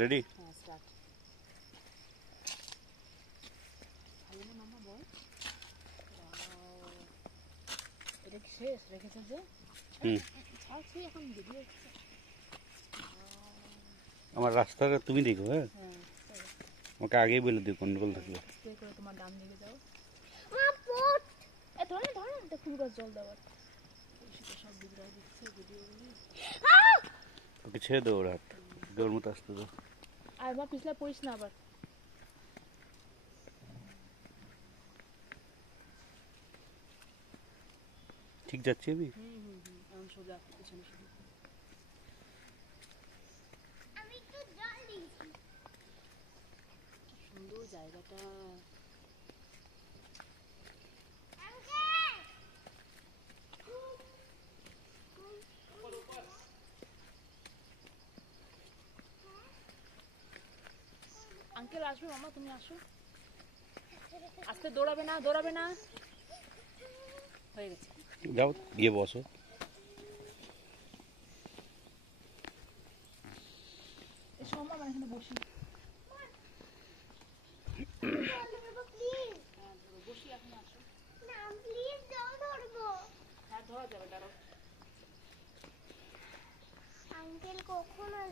Ready? হ্যাঁ, start. ভালো না মামা, বল। এটা কি শেষ রেখেছে যে? আছি এখন ভিডিও হচ্ছে। আমার রাস্তাটা তুমি দেখো। হ্যাঁ, হ্যাঁ, আমাকে আগেই বলে দিও গন্ডগোল থাকলে। স্প্রে করে তোমার ডান দিকে যাও। এ ধরে না, এটা ফুল গাছ জল দেওয়ার। সেটা সব বিগ্রহ দিচ্ছে ভিডিওগুলি। ওকে ছেড়ে দেবো, ওর হাত দেওয়ার মতো আসতে দাও। আর মা পিছলা পড়িস না আবার। ঠিক যাচ্ছি আমি? এখন সোজা পিছনে শুধু। সুন্দর জায়গাটা। আঙ্কেল আসবে, মামা তুমি আসো। আস্তে, দৌড়াবে না, দৌড়াবে না। হয়ে গেছে। যাও গিয়ে বসো। এসো মামা, আমরা এখানে বসি। বসি, এখন আসো। হ্যাঁ, ধরা যাবে, দাঁড়াও। আঙ্কেল কখন